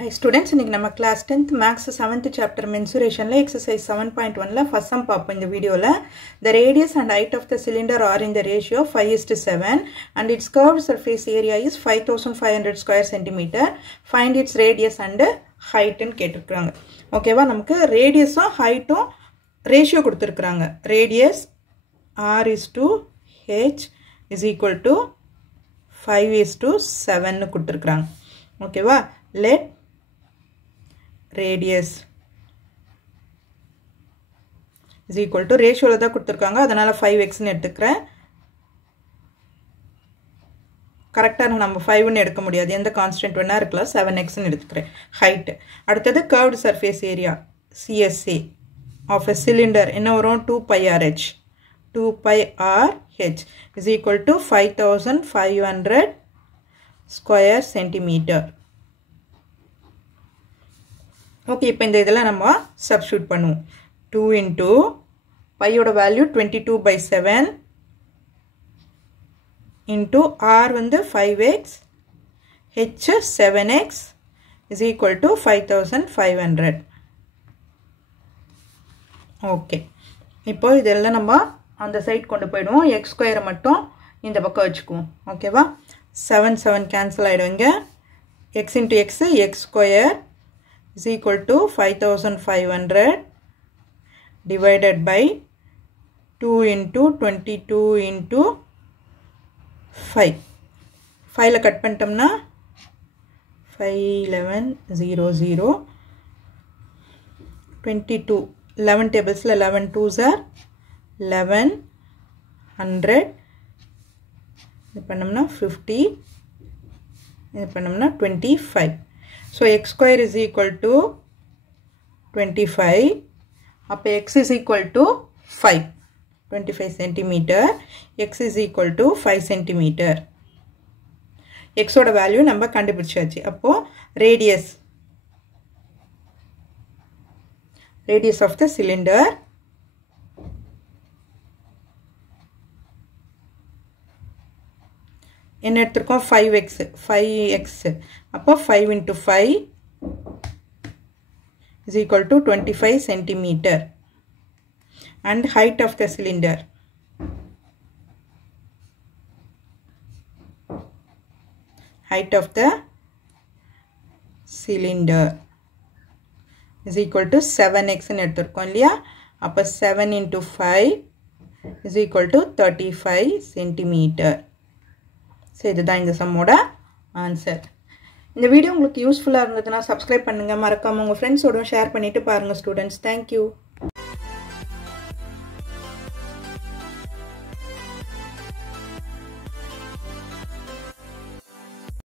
Hi students, இன்னைக்கு நம்ம class 10th maths 7th chapter mensuration exercise 7.1 first sum பார்ப்போம் இந்த வீடியோல. The radius and height of the cylinder are in the ratio 5:7 and its curved surface area is 5500 square centimeter. Find its radius and height ன்னு கேட்டிருக்காங்க. ஓகேவா, நமக்கு ரேடியஸும் ஹைட்டும் ratio கொடுத்திருக்காங்க. Radius r is to h is equal to 5:7 ன்னு கொடுத்திருக்காங்க. ஓகேவா, let radius is equal to ratio ல தான் கொடுத்திருக்காங்க, அதனால 5x ன்னு எடுத்துக்கிறேன். கரெக்டா நம்ம 5 ன்னு எடுக்க முடியாது, எந்த கான்ஸ்டன்ட் வேணா இருக்கலாம். 7x ன்னு எடுத்துக்கிறேன். ஹைட் அடுத்தது curved surface area CSA of a cylinder என்ன வரும் 2πRh 2πRh is equal to 5500 square centimeter. Okay, இப்போ இந்த இதெல்லாம் நம்ம சப்ஸ்டிட்யூட் பண்ணுவோம். 2 into பையோட வேல்யூ 22/7 into r வந்து 5x h 7x is equal to 5500. Okay, இப்போ இதெல்லாம் நம்ம அந்த சைட் கொண்டு போயிடுவோம். x ஸ்கொயரை மட்டும் இந்த பக்கம் வச்சுக்குவோம். ஓகேவா, 7 கேன்சல் ஆகிடுவீங்க. x into x x square is equal to 5500 divided by 2 into 22 into 5. 5 ல கட் பண்ணிட்டோம்னா 51100 22 11 tablesல 11 2s are 1100. இது பண்ணோம்னா 50, இது பண்ணோம்னா 25. So x square is equal to 25. அப்போ x is equal to 5. 25 centimeter. x is equal to 5 centimeter. x ஓட value நம்ம கண்டுபிடிச்சாச்சு. அப்போ radius of the cylinder என்ன எடுத்துருக்கோம் 5x. அப்போ 5 into 5 is equal to 25 centimeter. And height of the cylinder is equal to 7x ன்னு எடுத்துருக்கோம் இல்லையா. அப்போ 7 into 5 is equal to 35 centimeter. So இதுதான் இந்த சம்மோட ஆன்சர். இந்த வீடியோ உங்களுக்கு யூஸ்ஃபுல்லாக இருந்ததுன்னா சப்ஸ்கிரைப் பண்ணுங்கள். மறக்காமல் உங்கள் ஃப்ரெண்ட்ஸோடும் ஷேர் பண்ணிவிட்டு பாருங்கள் ஸ்டூடெண்ட்ஸ். தேங்க்யூ.